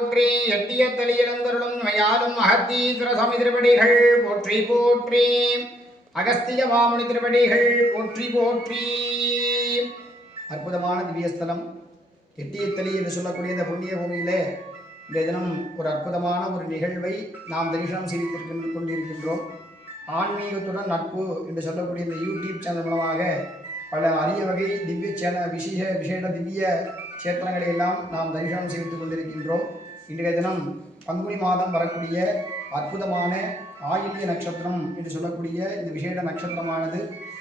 போற்றி எட்டிய தலியிழந்தருளும் மயாலும் மகத்தீஸ்வர சுவாமி திருவடிகள் போற்றி போற்றி. அகஸ்திய மாமுனி திருவடிகள் போற்றி போற்றி. அற்புதமான திவ்யஸ்தலம். எட்டியத்தலி என்று சொல்லக்கூடிய இந்த புண்ணிய பூமியிலே இந்த தினம் ஒரு அற்புதமான ஒரு நிகழ்வை நாம் தரிசனம் செய்திருக்கின்ற கொண்டிருக்கின்றோம். ஆன்மீகத்துடன் நட்பு என்று சொல்லக்கூடிய இந்த யூடியூப் சேனல் மூலமாக பல அரிய வகை திவ்ய சேன விசேஷ விசேட திவ்ய கஷேத்திரங்களை எல்லாம் நாம் தரிசனம் செய்து கொண்டிருக்கின்றோம். இன்றைய தினம் பங்குனி மாதம் வரக்கூடிய அற்புதமான ஆயில்ய நட்சத்திரம் என்று சொல்லக்கூடிய இந்த விசேட நட்சத்திரமானது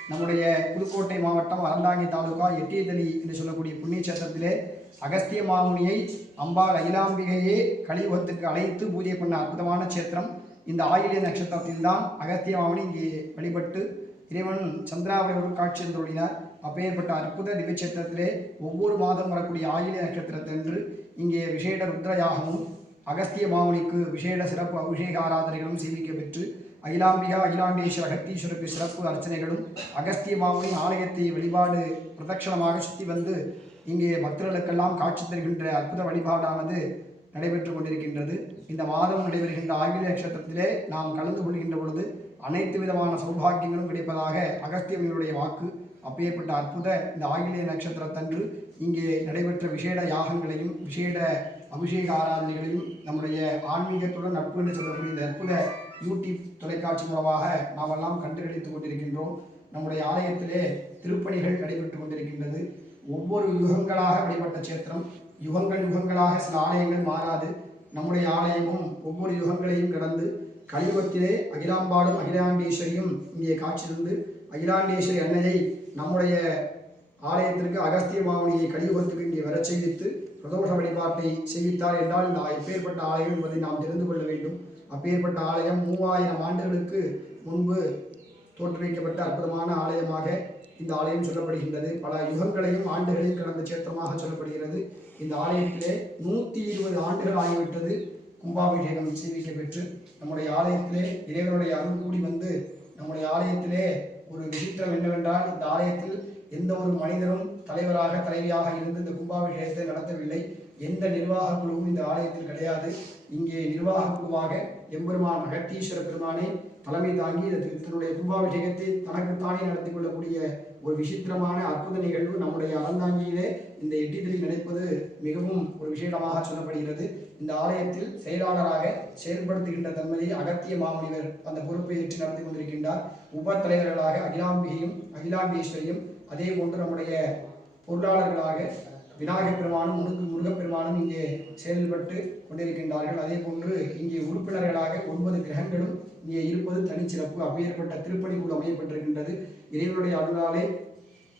நம்முடைய புதுக்கோட்டை மாவட்டம் அறந்தாங்கி தாலுகா எட்டியதலி என்று சொல்லக்கூடிய புண்ணிய சேத்திரத்திலே அகஸ்திய மாமுனியை அம்பாள் அகிலாம்பிகையே கலியுகத்துக்கு அழைத்து பூஜை பண்ண அற்புதமான சேத்திரம் இந்த ஆயிலிய நட்சத்திரத்தில்தான் அகஸ்திய மாமுனி இங்கே வழிபட்டு இறைவன் ஒரு காட்சி தோழினார் அப்பேற்பட்ட அற்புத திவ்யச்சேத்திரத்திலே ஒவ்வொரு மாதம் வரக்கூடிய ஆயில்ய நட்சத்திரத்தன்று இங்கே விசேட ருத்ரயாகமும் அகஸ்திய மாமுனிக்கு விசேட சிறப்பு அபிஷேக ஆராதனைகளும் சேமிக்க பெற்று அகிலாம்பிகா அகிலாண்டேஸ்வர அகத்தீஸ்வருக்கு சிறப்பு அர்ச்சனைகளும் அகஸ்திய மாமுனி ஆலயத்தை வழிபாடு பிரதட்சணமாக சுற்றி வந்து இங்கே பக்தர்களுக்கெல்லாம் காட்சி தருகின்ற அற்புத வழிபாடானது நடைபெற்று கொண்டிருக்கின்றது. இந்த மாதம் நடைபெறுகின்ற ஆகிய நட்சத்திரத்திலே நாம் கலந்து கொள்கின்ற பொழுது அனைத்து விதமான சௌபாகியங்களும் கிடைப்பதாக அகஸ்தியவனுடைய வாக்கு. அப்பேற்பட்ட அற்புத இந்த ஆங்கிலேய நட்சத்திரத்தன்று இங்கே நடைபெற்ற விசேட யாகங்களையும் விசேட அபிஷேக ஆராதனைகளையும் நம்முடைய ஆன்மீகத்துடன் நட்பு என்று சொல்லக்கூடிய இந்த அற்புத யூடியூப் தொலைக்காட்சி மூலமாக நாம் எல்லாம் கண்டுகளித்துக் கொண்டிருக்கின்றோம். நம்முடைய ஆலயத்திலே திருப்பணிகள் நடைபெற்று கொண்டிருக்கின்றது. ஒவ்வொரு யுகங்களாக வழிபட்ட சேத்திரம். யுகங்கள் யுகங்களாக சில ஆலயங்கள் மாறாது. நம்முடைய ஆலயமும் ஒவ்வொரு யுகங்களையும் கடந்து கலியுகத்திலே அகிலாம்பாடும் அகிலாண்டீஸ்வரியும் இங்கே காட்சியிருந்து அகிலாண்டேஸ்வரி அன்னையை நம்முடைய ஆலயத்திற்கு அகஸ்திய மாமனியை கலியுகத்துக்கு இங்கே வரச் செய்வித்து பிரதோஷ வழிபாட்டை செய்வித்தார் என்றால் இந்த எப்பேற்பட்ட ஆலயம் என்பதை நாம் தெரிந்து கொள்ள வேண்டும். அப்பேற்பட்ட ஆலயம் மூவாயிரம் ஆண்டுகளுக்கு முன்பு தோற்றுவிக்கப்பட்ட அற்புதமான ஆலயமாக இந்த ஆலயம் சொல்லப்படுகின்றது. பல யுகங்களையும் ஆண்டுகளையும் கடந்த சேத்திரமாக சொல்லப்படுகிறது. இந்த ஆலயத்திலே நூற்றி இருபது ஆண்டுகள் ஆகிவிட்டது. கும்பாபிஷேகம் செய்விக்க பெற்று நம்முடைய ஆலயத்திலே இறைவனுடைய அருள் கூடி வந்து நம்முடைய ஆலயத்திலே ஒரு விசித்திரம் என்னவென்றால் இந்த ஆலயத்தில் எந்த ஒரு மனிதரும் தலைவராக தலைவியாக இருந்து இந்த கும்பாபிஷேகத்தை நடத்தவில்லை. எந்த நிர்வாக குழுவும் இந்த ஆலயத்தில் கிடையாது. இங்கே நிர்வாக குழுவாக எம்பெருமான் அகத்தீஸ்வர பெருமானே தலைமை தாங்கி இந்த தன்னுடைய கும்பாபிஷேகத்தை தனக்குத்தானே நடத்தி கொள்ளக்கூடிய ஒரு விசித்திரமான அற்புத நிகழ்வு நம்முடைய அறந்தாங்கியிலே இந்த எட்டிதலில் நடப்பது மிகவும் ஒரு விசேடமாக சொல்லப்படுகிறது. இந்த ஆலயத்தில் செயலாளராக செயல்படுத்துகின்ற தன்மையை அகத்திய மாமுனிவர் அந்த பொறுப்பை ஏற்று நடத்தி கொண்டிருக்கின்றார். உப தலைவர்களாக அகிலாம்பிகையும் அகிலாண்டேஸ்வரியும் அதே போன்று நம்முடைய பொருளாளர்களாக விநாயகப் பெருமானும் முருகு முருகப்பெருமானும் இங்கே செயல்பட்டு கொண்டிருக்கின்றார்கள். அதே போன்று இங்கே உறுப்பினர்களாக ஒன்பது கிரகங்களும் இங்கே இருப்பது தனிச்சிறப்பு. அப்பேற்பட்ட திருப்பணி கூட அமையப்பட்டிருக்கின்றது. இறைவனுடைய அருளாலே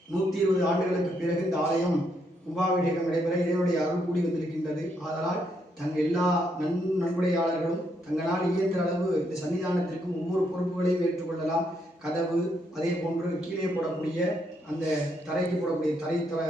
நூற்றி இருபது ஆண்டுகளுக்கு பிறகு இந்த ஆலயம் கும்பாபிஷேகம் நடைபெற இறைவனுடைய அருள் கூடி வந்திருக்கின்றது. ஆதலால் தங்க எல்லா நன் நன்கொடையாளர்களும் தங்களால் இயன்ற அளவு இந்த சன்னிதானத்திற்கும் ஒவ்வொரு பொறுப்புகளையும் ஏற்றுக்கொள்ளலாம். கதவு அதே போன்று கீழே போடக்கூடிய அந்த தரைக்கு போடக்கூடிய தரை தர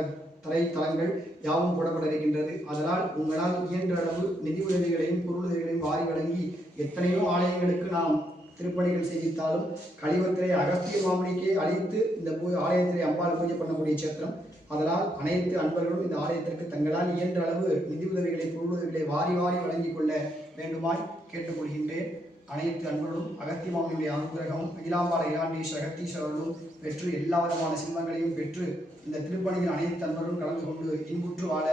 தலைத்தளங்கள் தளங்கள் யாவும் போடப்பட இருக்கின்றது அதனால் உங்களால் இயன்ற அளவு நிதி உதவிகளையும் பொருளுதவிகளையும் வாரி வழங்கி எத்தனையோ ஆலயங்களுக்கு நாம் திருப்பணிகள் செய்தித்தாலும் கழிவத்திரை அகஸ்திய மாமணிக்கே அழித்து இந்த பூ ஆலயத்திலே அம்பாள் பூஜை பண்ணக்கூடிய சேத்திரம் அதனால் அனைத்து அன்பர்களும் இந்த ஆலயத்திற்கு தங்களால் இயன்ற அளவு நிதி உதவிகளை பொருளுதவிகளை வாரி வாரி வழங்கிக் கொள்ள வேண்டுமாய் கேட்டுக்கொள்கின்றேன். அனைத்து அன்பர்களும் அகத்தியமாவனுடைய அனுகிரகமும் அகிலாம்பாள இராண்டீஸ்வர அகத்தீஸ்வரர்களும் பெற்று எல்லா விதமான சிம்மங்களையும் பெற்று இந்த திருப்பணியில் அனைத்து அன்பர்களும் கலந்து கொண்டு இன்புற்று வாழ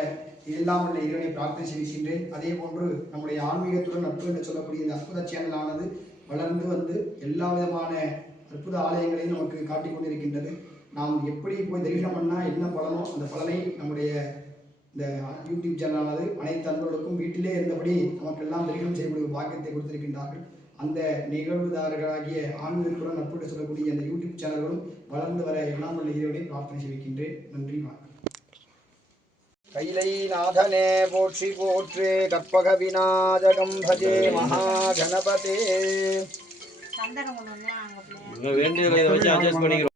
எல்லாம் உள்ள இறைவனை பிரார்த்தனை செய்கின்றேன் அதே போன்று நம்முடைய ஆன்மீகத்துடன் நட்பு என்று சொல்லக்கூடிய இந்த அற்புத சேனலானது வளர்ந்து வந்து எல்லா விதமான அற்புத ஆலயங்களையும் நமக்கு காட்டிக் கொண்டிருக்கின்றது. நாம் எப்படி போய் தரிசனம் பண்ணால் என்ன பலனோ அந்த பலனை நம்முடைய இந்த யூடியூப் சேனலானது அனைத்து அன்பர்களுக்கும் வீட்டிலே இருந்தபடி நமக்கெல்லாம் தரிசனம் செய்யக்கூடிய பாக்கியத்தை கொடுத்திருக்கின்றார்கள். அந்த நிகழ்வுதாரர்களாகிய ஆன்மீகத்துடன் நட்புட்டு சொல்லக்கூடிய அந்த யூடியூப் சேனல்களும் வளர்ந்து வர எல்லாம் உள்ள இறைவனை பிரார்த்தனை செய்கின்றேன் நன்றி வணக்கம். கைலை நாதனே போற்றி போற்றே கற்பக விநாயகம் பஜே மகாகணபதே. வேண்டியதை வச்சு அட்ஜஸ்ட் பண்ணிக்கிறோம்.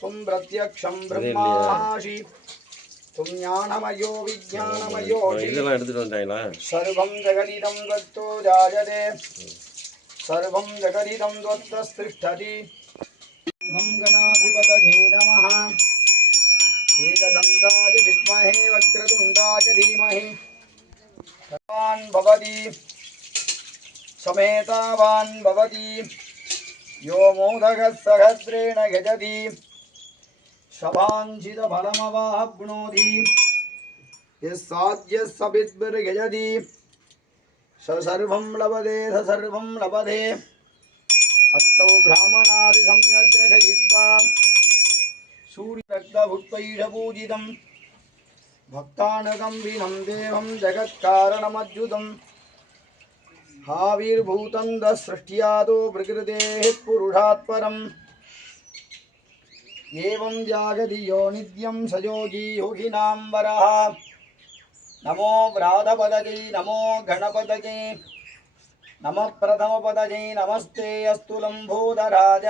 त्वं प्रत्यक्षं ब्रह्मासि त्वं ज्ञानमयो विज्ञानमयोषि இதெல்லாம் எடுத்துட்டு வந்துட்டாங்களா सर्वं जगदिदं दत्तो जायते सर्वं जगदिदं त्वत्तस्तिष्ठति ॐ गणाधिपतये नमः एकदन्ताय विद्महे वक्रतुण्डाय धीमहि भगवान् भवति समेतावान् भवति यो मोदकः सहस्रेण यजति शभाञ्चितफलमवाप्नोति यस्साद्यः सविद्भिर्यजति स सर्वं लभते स सर्वं लभते। अष्टौ ब्राह्मणादिसंयग्रहयित्वा सूर्यरक्तभुत्पैषपूजितं। भक्तानगम्बिनं देवं जगत्कारणमद्युतं हाविर्भूतं दसृष्ट्यादो प्रकृतेः पुरुषात् परम् एवं जागदियो नित्यं सयोगी योगिनाम्बरः। नमो व्रातपदगे नमो गणपदगे नमः प्रथमपदगे नमस्ते अस्तु लम्बोदराज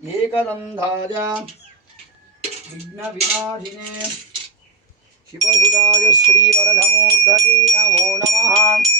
एकदन्धाय विघ्नविनाशिने नमो नमः।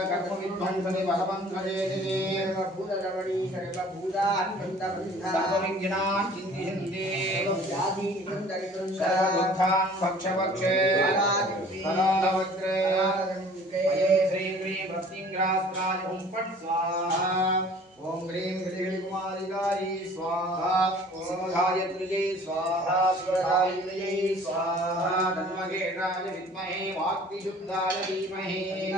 सर्वभूतपङ्कजे सर्वभूतरमणी सर्वभूतान्वन्तबन्धा सर्वविज्ञानान् चिन्तियन्ते सर्वदुःखान् भक्षभक्षे सदानवग्रे श्रीं श्रीं भक्तिं ग्रास्त्रादिपुम्पट् स्वाहा ओम ग्रीम ग्रीम कुमारी गृहिणीकुमारिकायै स्वाहा ओम गायत्री जी स्वाहा शिवदायित्रियै स्वाहा धन्वकेटाय विद्महे वाक्ति वाक्तिशुद्धाय धीमहि।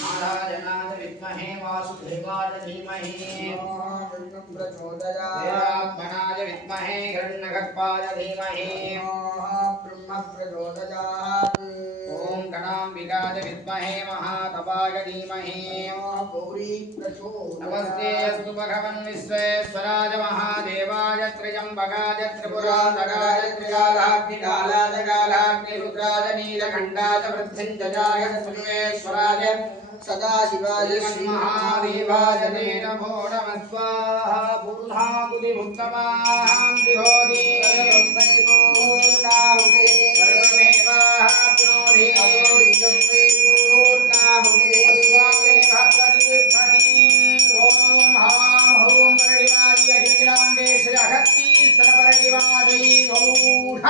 नारायणाय विद्महे, वासुदेवाय धीमहि। प्रचोदयात्मनाय विद्महे हिरण्यगर्भाय धीमहि। ब्रह्म प्रचोदयात्। शाकाम्बिकाय विद्महे महातपाय धीमहे नमस्ते अस्तु भगवन् विश्वेश्वराय महादेवाय त्र्यम्बकाय त्रिपुरातकाय त्रिकालाग्निकालाजकालाग्निरुद्राय नीलखण्डाय वृद्धिञ्जजाय सर्वेश्वराय सदाशिवाय श्रीमहादेवाय ते नमो नमः स्वाहा पूर्णाकुतिमुत्तमान् विरोधी अगत्तीश्वर परडिवारि गौढ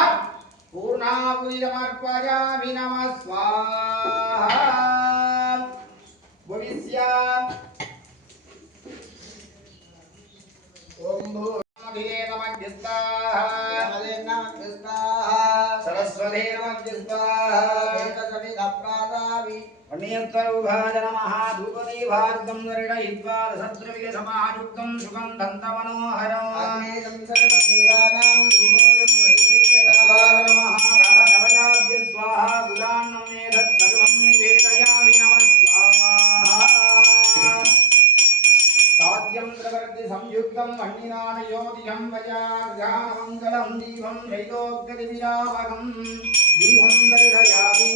पूर्णाहुतिमर्पयामि नमः स्वाहा भविष्या ॐ भूर्णाभिरे नमः सरस्वते नमः धूपदीभार्गं वर्णयित्वा रसद्रव्यसमायुक्तं सुगन्धं तमनोहरम् नमः कवचाभ्य स्वाहा गुलान्नं मेधत् सर्वं निवेदयामि नमः स्वाहा साध्यं प्रवर्ति संयुक्तं वह्निनानयोदिजं वजार्घानमङ्गलं दीपं शैलोग्यदिविरावकं दीपं दर्शयामि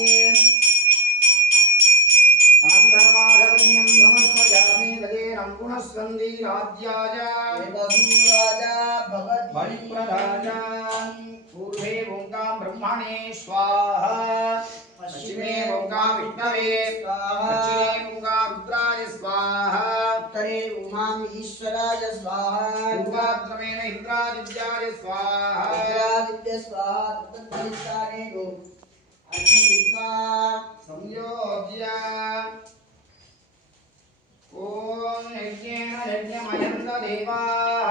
अनन्तरमाघवन्यं धमस्मजामि गजेनं पुनः सन्धि राज्याय देवसूराजा भगवद्बलिप्रदाजा पूर्वे ओङ्कां ब्रह्मणे स्वाहा। पश्चिमे ओङ्कां विष्णवे स्वाहा। दक्षिणे ओङ्कां रुद्राय स्वाहा। उत्तरे उमां ईश्वराय स्वाहा। पूर्वाद्रमेण इन्द्रादित्याय स्वाहा। इन्द्रादित्य स्वाहा तत्तद्धिष्ठाने गोः అహింసా సంయోజ్య ఓం యజ్ఞేన యజ్ఞమయంత దేవాః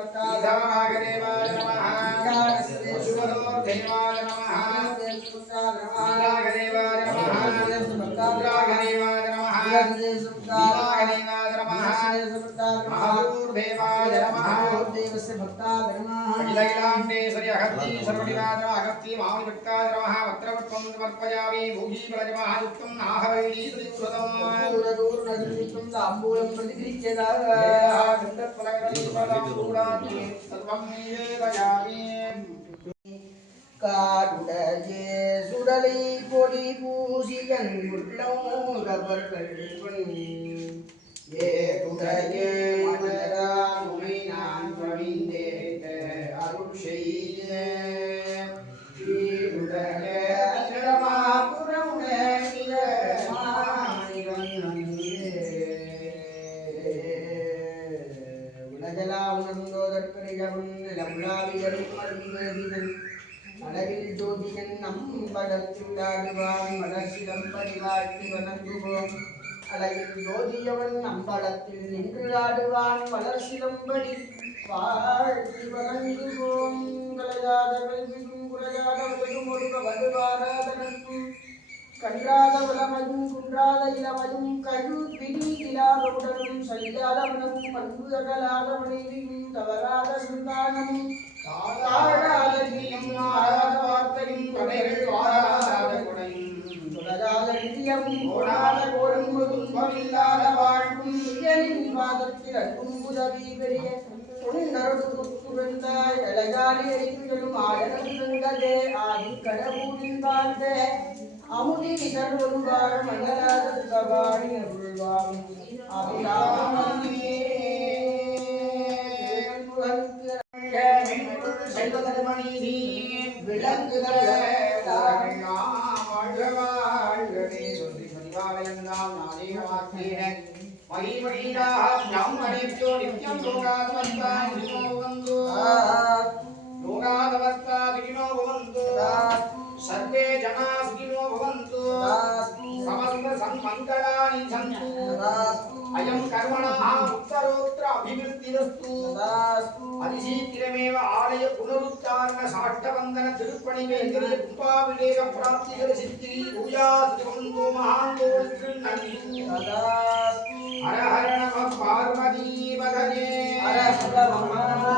ईशानागदेवाय नमः शुभदोर्धेवाय नमः नागदेवाय नमः नागदेवाय नमः नागदेवाय नमः महादूर्धेवाय नमः देवस्य भक्ताय नमः अखिलैलाण्डे सर्य अहत्ति सर्वनिवाद अहत्ति महाविभक्ताय नमः वक्त्रवत्वं समर्पयामि भूषीफलजमः युक्तं नाहवैली सुदीपुरतम् யுத்தம் தாம்பூலம் காடுடஜே சுடலை பொடி பூசியன் உள்ளவர்கள் ஏ துடையே நம்பளத்திந்தாடுவான் மலர்சிடம் பதிவாக்கி வணங்குவோம். அழகில் ஜோதியவன் நம்பளத்தில் நின்று ஆடுவான் மலர் சிலம்படி வாழ்த்தி வணங்குவோம். கலையாதவர்களும் குறையாதவர்களும் ஒருவ வலுவாராதனுக்கும். கல்லாத உலமதும் குன்றாத இளமதும் கழு பிடி இல்லாதவுடனும் சரியாதவனும் பண்பு அகலாத மனைவியும் தவறாத சந்தானமும். காலாக அழகியும் மாறாத வார்த்தையும் கொடைகள் வாராத கொடையும். உலகாத நிதியம் ஓடாத கொழும்பு துன்பமில்லாத வாழ்வும் சுயனின் பாதத்தில் அன்பும் உதவி அமுதி நிகழ்வொருவார் மன்னராக அருள்வான் செல்வகர்மணி விளங்குதே சொல்லி பதிவாலயம் நாம் நாதேகமாக்கிய மகிமகிதாக நாம் அனைத்தோ நித்தியம் லோகாதவஸ்தா வந்து லோகாதவஸ்தா சுகினோ வந்து सर्वे जना सुखिनो भवन्तु समस्त सन्मङ्गलानि सन्तु అయం కర్మణ ఉత్తరోత్తర అభివృద్ధిరస్తు అతిశీఘ్రమేవ ఆలయ పునరుద్ధారణ సాష్టబంధన తిరుపణి వేంకరే కృపా వివేక ప్రాప్తి సిద్ధి భూయాస్తు మహాన్ హర హర నమ పార్వతీ భగవే హర హర నమ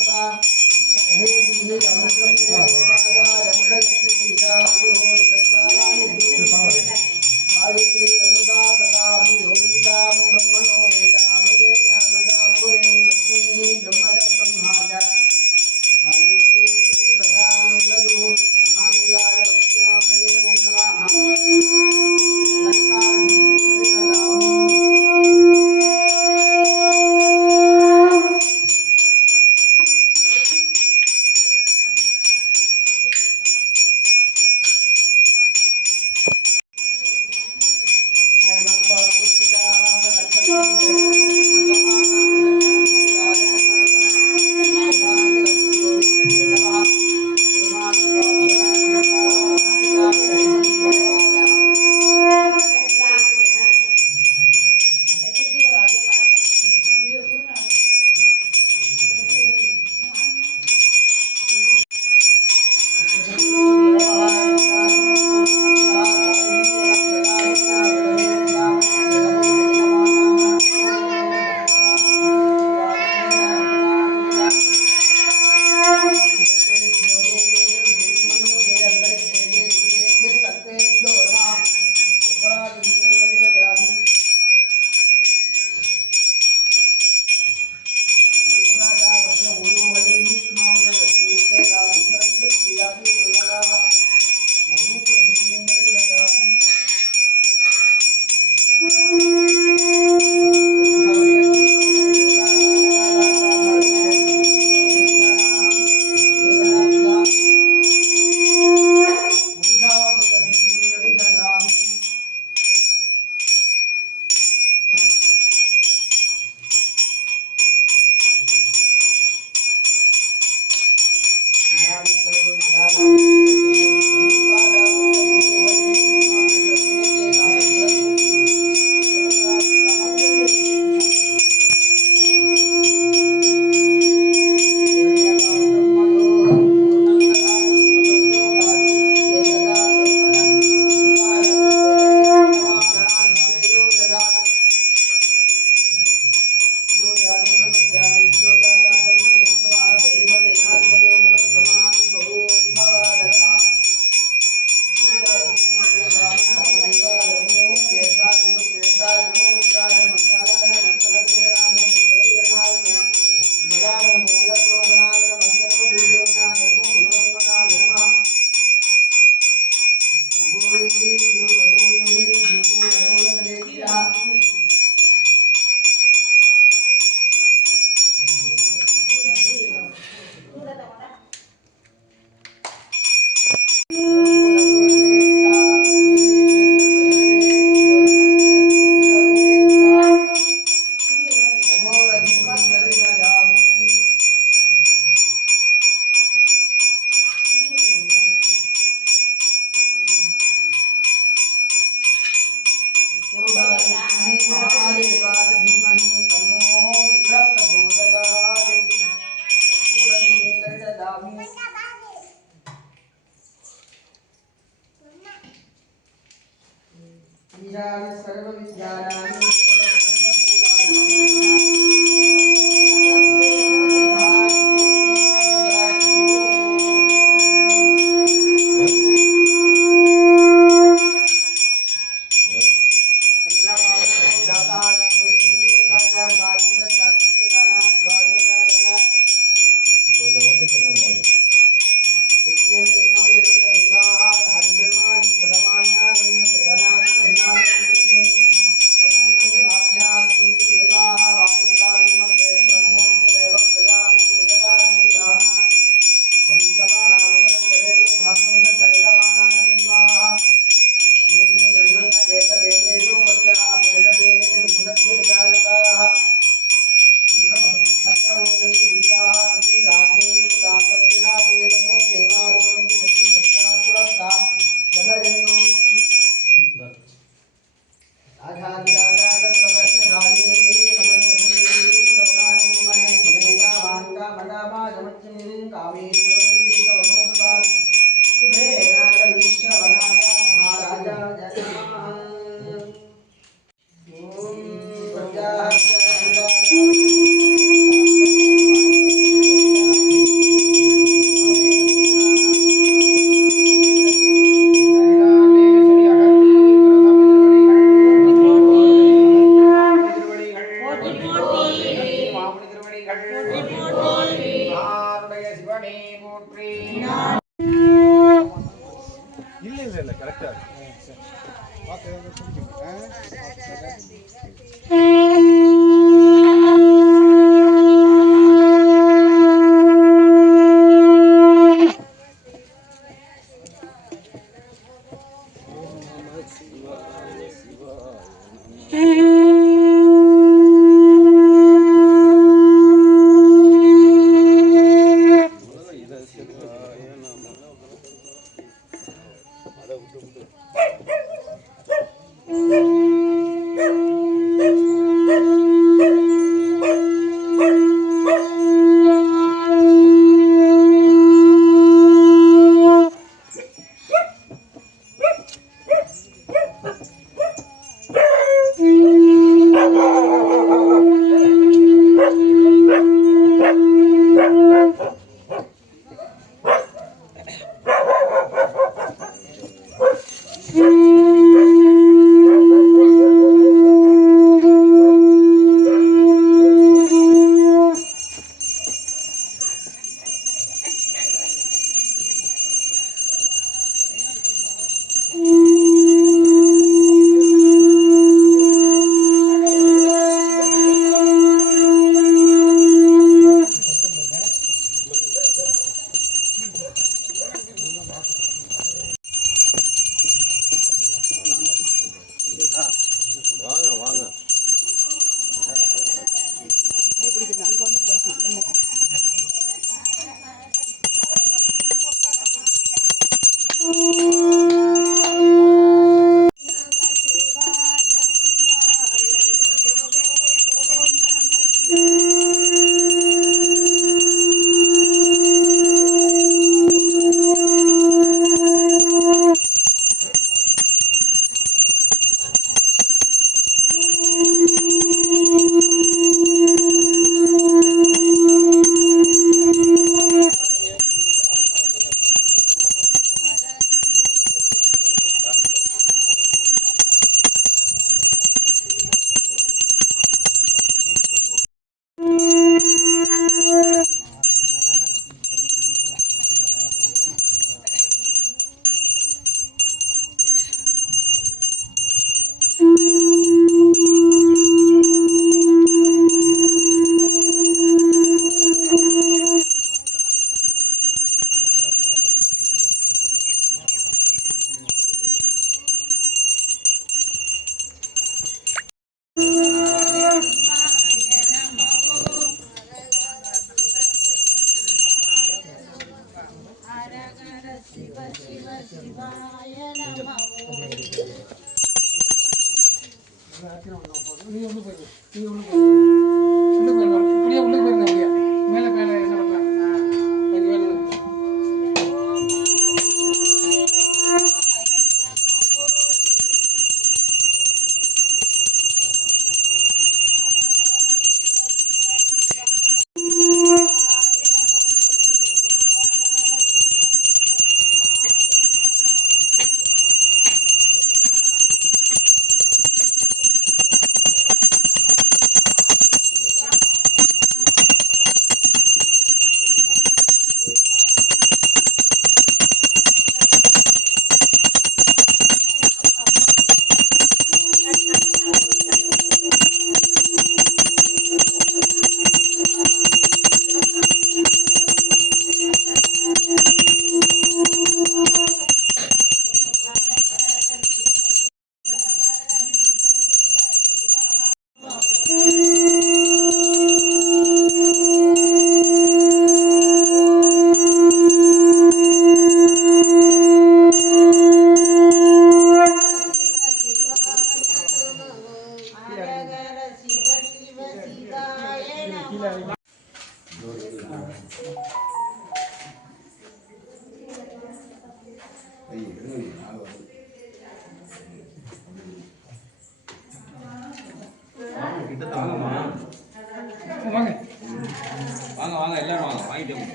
Música बादामी ईशान सर्वविद्यानानि 哎